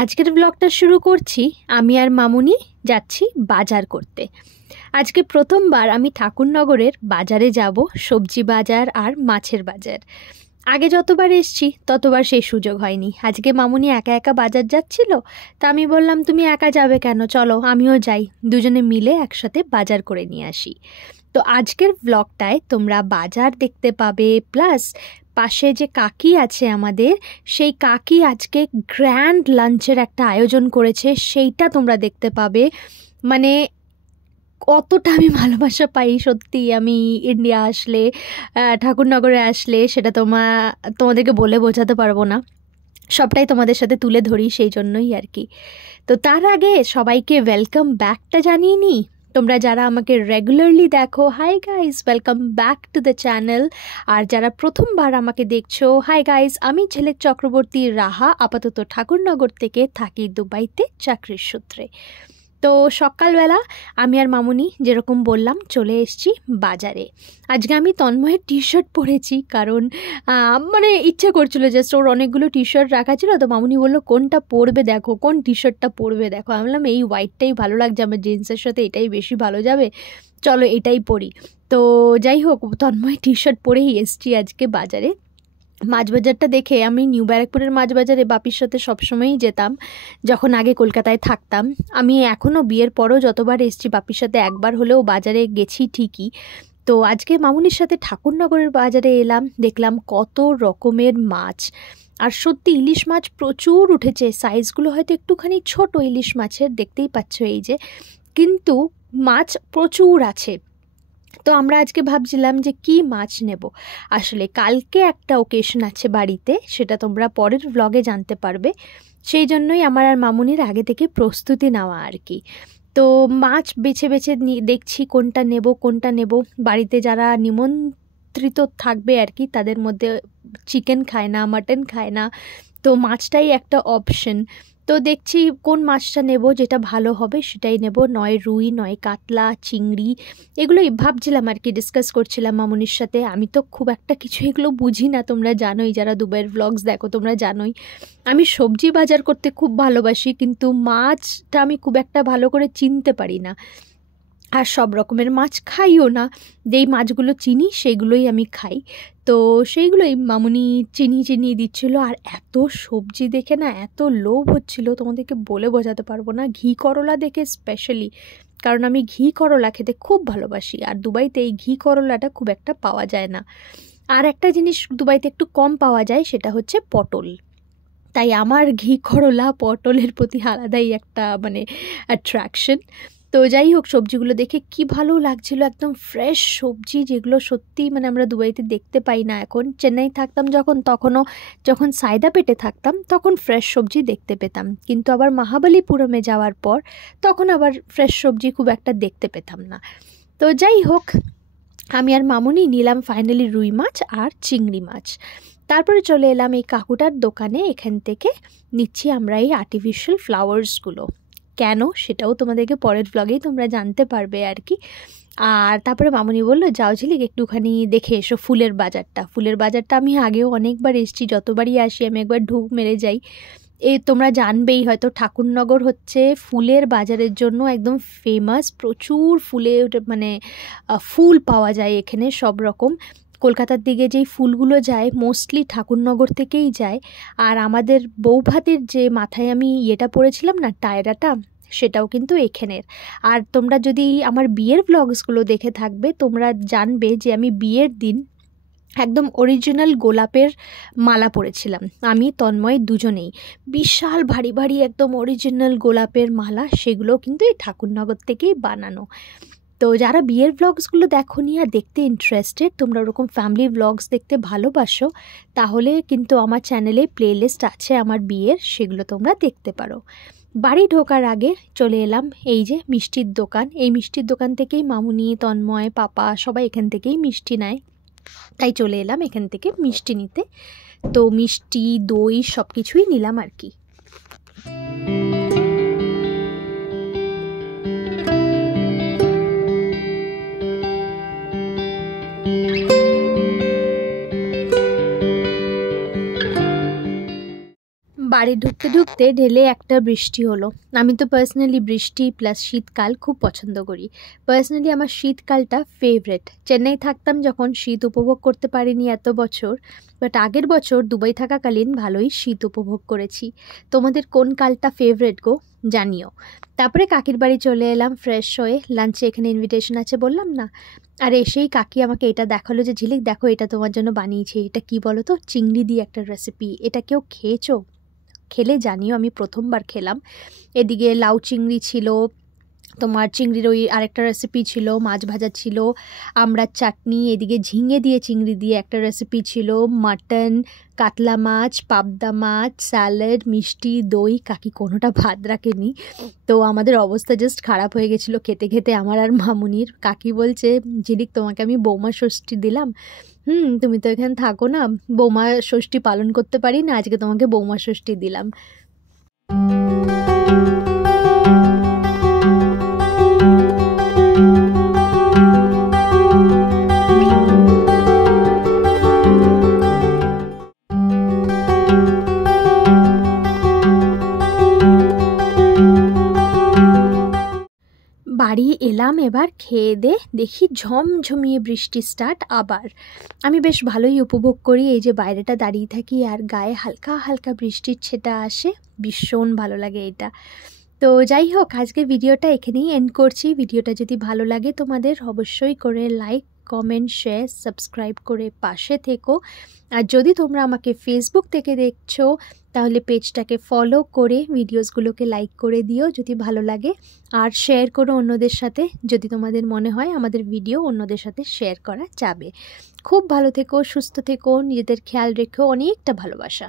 আজকের ব্লগটা শুরু করছি। আমি আর মামুনি যাচ্ছি বাজার করতে। আজকে প্রথমবার আমি ঠাকুরনগরের বাজারে যাব, সবজি বাজার আর মাছের বাজার। আগে যতবার এসছি ততবার সেই সুযোগ হয়নি। আজকে মামুনি একা একা বাজার যাচ্ছিল, তা আমি বললাম তুমি একা যাবে কেন, চলো আমিও যাই, দুজনে মিলে একসাথে বাজার করে নিয়ে আসি। তো আজকের ব্লগটায় তোমরা বাজার দেখতে পাবে, প্লাস পাশে যে কাকি আছে আমাদের, সেই কাকি আজকে গ্র্যান্ড লাঞ্চের একটা আয়োজন করেছে, সেইটা তোমরা দেখতে পাবে। মানে কতটা আমি ভালোবাসা পাই সত্যি আমি ইন্ডিয়া আসলে, ঠাকুরনগরে আসলে, সেটা তোমাদেরকে বলে বোঝাতে পারবো না। সবটাই তোমাদের সাথে তুলে ধরি, সেই জন্যই আর কি। তো তার আগে সবাইকে ওয়েলকাম ব্যাকটা জানিয়ে নিই। তোমরা যারা আমাকে রেগুলারলি দেখো, hi guys, welcome back to the channel. আর যারা প্রথমবার আমাকে দেখছো, হাই গাইজ, আমি ঝিলিক চক্রবর্তী রাহা, আপাতত ঠাকুরনগর থেকে, থাকি দুবাইতে চাকরির সূত্রে। তো সকালবেলা আমি আর মামুনি যেরকম বললাম চলে এসেছি বাজারে। আজকে আমি তন্ময়ের টি শার্ট পরেছি, কারণ মানে ইচ্ছা করছিল, জাস্ট ওর অনেকগুলো টি শার্ট রাখা ছিল, তো মামুনি বললো কোনটা পরবে দেখো, কোন টি শার্টটা পরবে দেখো। আমি বললাম এই হোয়াইটটাই ভালো লাগছে, আমার জিন্সের সাথে এটাই বেশি ভালো যাবে, চলো এটাই পরি। তো যাই হোক, তন্ময় টি শার্ট পরেই এসছি আজকে বাজারে। মাছ বাজারটা দেখে, আমি নিউ ব্যারাকপুরের মাছ বাজারে বাপির সাথে সবসময়ই যেতাম যখন আগে কলকাতায় থাকতাম। আমি এখনও বিয়ের পরও যতবার এসেছি বাপির সাথে একবার হলেও বাজারে গেছি ঠিকই। তো আজকে মামুনির সাথে ঠাকুরনগরের বাজারে এলাম, দেখলাম কত রকমের মাছ। আর সত্যি ইলিশ মাছ প্রচুর উঠেছে, সাইজগুলো হয়তো একটুখানি ছোট ইলিশ মাছের, দেখতেই পাচ্ছ এই যে, কিন্তু মাছ প্রচুর আছে। তো আমরা আজকে ভাবছিলাম যে কি মাছ নেব। আসলে কালকে একটা ওকেশন আছে বাড়িতে, সেটা তোমরা পরের ব্লগে জানতে পারবে। সেই জন্যই আমার আর মামুনির আগে থেকে প্রস্তুতি নেওয়া আর কি। তো মাছ বেছে বেছে দেখছি কোনটা নেব। বাড়িতে যারা নিমন্ত্রিত থাকবে আর কি, তাদের মধ্যে চিকেন খায় না, মাটন খায় না, তো মাছটাই একটা অপশন। তো দেখছি কোন মাছটা নেব, যেটা ভালো হবে সেটাই নেব, নয় রুই, নয় কাতলা, চিংড়ি, এগুলোই ভাবছিলাম আর কি, ডিসকাস করছিলাম মামুনির সাথে। আমি তো খুব একটা কিছু এগুলো বুঝি না, তোমরা জানোই, যারা দুবাইয়ের ব্লগস দেখো তোমরা জানোই। আমি সবজি বাজার করতে খুব ভালোবাসি, কিন্তু মাছটা আমি খুব একটা ভালো করে চিনতে পারি না, আর সব রকমের মাছ খাইও না। যেই মাছগুলো চিনি সেগুলোই আমি খাই। তো সেইগুলোই মামুনি চিনিয়ে দিচ্ছিল। আর এত সবজি দেখে না এত লোভ হচ্ছিল, তোমাদেরকে বলে বোঝাতে পারবো না। ঘি করলা দেখে স্পেশালি, কারণ আমি ঘি করলা খেতে খুব ভালোবাসি, আর দুবাইতে এই ঘি করলাটা খুব একটা পাওয়া যায় না। আর একটা জিনিস দুবাইতে একটু কম পাওয়া যায়, সেটা হচ্ছে পটল। তাই আমার ঘি করলা পটলের প্রতি আলাদাই একটা মানে অ্যাট্রাকশন। তো যাই হোক, সবজিগুলো দেখে কি ভালো লাগছিল, একদম ফ্রেশ সবজি, যেগুলো সত্যি মানে আমরা দুবাইতে দেখতে পাই না এখন। চেন্নাই থাকতাম তখনও যখন সায়দাপেটে থাকতাম তখন ফ্রেশ সবজি দেখতে পেতাম, কিন্তু আবার মহাবালিপুরমে যাওয়ার পর তখন আবার ফ্রেশ সবজি খুব একটা দেখতে পেতাম না। তো যাই হোক, আমি আর মামুনি নিলাম ফাইনালি রুই মাছ আর চিংড়ি মাছ। তারপরে চলে এলাম এই কাকুটার দোকানে, এখান থেকে নিচ্ছি আমরা এই আর্টিফিশিয়াল ফ্লাওয়ার্সগুলো। কেন সেটাও তোমাদেরকে পরের ব্লগেই তোমরা জানতে পারবে আর কি। আর তারপরে মামুনি বললো যাও ঝিলিক একটুখানি দেখে এসো ফুলের বাজারটা আমি আগেও অনেকবার এসেছি, যতবারই আসি আমি একবার ঢুক মেরে যাই। তোমরা জানবেই হয়তো, ঠাকুরনগর হচ্ছে ফুলের বাজারের জন্য একদম ফেমাস। প্রচুর মানে ফুল পাওয়া যায় এখানে, সব রকম। কলকাতার দিকে যেই ফুলগুলো যায় মোস্টলি ঠাকুরনগর থেকেই যায়। আর আমাদের বৌভাতের যে মাথায় আমি ইয়েটা পরেছিলাম না, টায়রাটা, সেটাও কিন্তু এখানের। আর তোমরা যদি আমার বিয়ের ব্লগসগুলো দেখে থাকবে, তোমরা জানবে যে আমি বিয়ের দিন একদম অরিজিনাল গোলাপের মালা পরেছিলাম, আমি তন্ময় দুজনেই। বিশাল ভারী ভারী একদম অরিজিনাল গোলাপের মালা, সেগুলো কিন্তু এই ঠাকুরনগর থেকেই বানানো। তো যারা বিয়ের ব্লগসগুলো দেখোনি আর দেখতে ইন্টারেস্টেড, তোমরা ওরকম ফ্যামিলি ব্লগস দেখতে ভালোবাসো, তাহলে কিন্তু আমার চ্যানেলে প্লেলিস্ট আছে আমার বিয়ের, সেগুলো তোমরা দেখতে পারো। বাড়ি ঢোকার আগে চলে এলাম এই যে মিষ্টির দোকান। এই মিষ্টির দোকান থেকেই মামুনি, তন্ময়, পাপা সবাই এখান থেকেই মিষ্টি নেয়, তাই চলে এলাম এখান থেকে মিষ্টি নিতে। তো মিষ্টি, দই সব কিছুই নিলাম আর কি। বাড়ি ঢুকতে ঢুকতে ঢেলে একটা বৃষ্টি হলো। আমি তো পার্সোনালি বৃষ্টি প্লাস শীতকাল খুব পছন্দ করি। পার্সোনালি আমার শীতকালটা ফেভারেট। চেন্নাই থাকতাম যখন শীত উপভোগ করতে পারিনি এত বছর, বাট আগের বছর দুবাই থাকাকালীন ভালোই শীত উপভোগ করেছি। তোমাদের কোন কালটা ফেভারেট গো জানিও। তারপরে কাকির বাড়ি চলে এলাম ফ্রেশ হয়ে। লাঞ্চে এখানে ইনভিটেশন আছে বললাম না, আর এসেই কাকি আমাকে এটা দেখালো যে ঝিলিক দেখো এটা তোমার জন্য বানিয়েছি। এটা কি বলো তো, চিংড়ি দিয়ে একটা রেসিপি। এটা কেউ খেয়েছো? খেলে জানিও, আমি প্রথমবার খেলাম। এদিকে লাউ চিংড়ি ছিল, তোমার চিংড়ির ওই আরেকটা রেসিপি ছিল, মাছ ভাজা ছিল, আমড়ার চাটনি, এদিকে ঝিঙে দিয়ে চিংড়ি দিয়ে একটা রেসিপি ছিল, মাটন, কাতলা মাছ, পাবদা মাছ, স্যালাড, মিষ্টি, দই। কাকি কোনোটা ভাত রাখেনি, তো আমাদের অবস্থা জাস্ট খারাপ হয়ে গেছিলো খেতে খেতে আমার আর মামুনির। কাকি বলছে ঝিলিক তোমাকে আমি বৌমা ষষ্ঠী দিলাম। তুমি তো এখানে থাকো না, বৌমা ষষ্ঠী পালন করতে পারি না, আজকে তোমাকে বৌমা ষষ্ঠী দিলাম। বাড়ি এলাম, এবার খেয়ে দে দেখি ঝমঝমিয়ে বৃষ্টি স্টার্ট আবার। আমি বেশ ভালোই উপভোগ করি এই যে বাইরেটা দাঁড়িয়ে থাকি আর গায়ে হালকা হালকা বৃষ্টির ছেটা আসে, ভীষণ ভালো লাগে এটা। তো যাই হোক, আজকে ভিডিওটা এখানেই এন্ড করছি। ভিডিওটা যদি ভালো লাগে তোমাদের অবশ্যই করে লাইক, কমেন্ট, শেয়ার, সাবস্ক্রাইব করে পাশে থেকো। আর যদি তোমরা আমাকে ফেসবুক থেকে দেখছো তাহলে পেজটাকে ফলো করে ভিডিওসগুলোকে লাইক করে দিও যদি ভালো লাগে, আর শেয়ার করো অন্যদের সাথে যদি তোমাদের মনে হয় আমাদের ভিডিও অন্যদের সাথে শেয়ার করা যাবে। খুব ভালো থেকো, সুস্থ থেকো, নিজেদের খেয়াল রেখো, অনেকটা ভালোবাসা।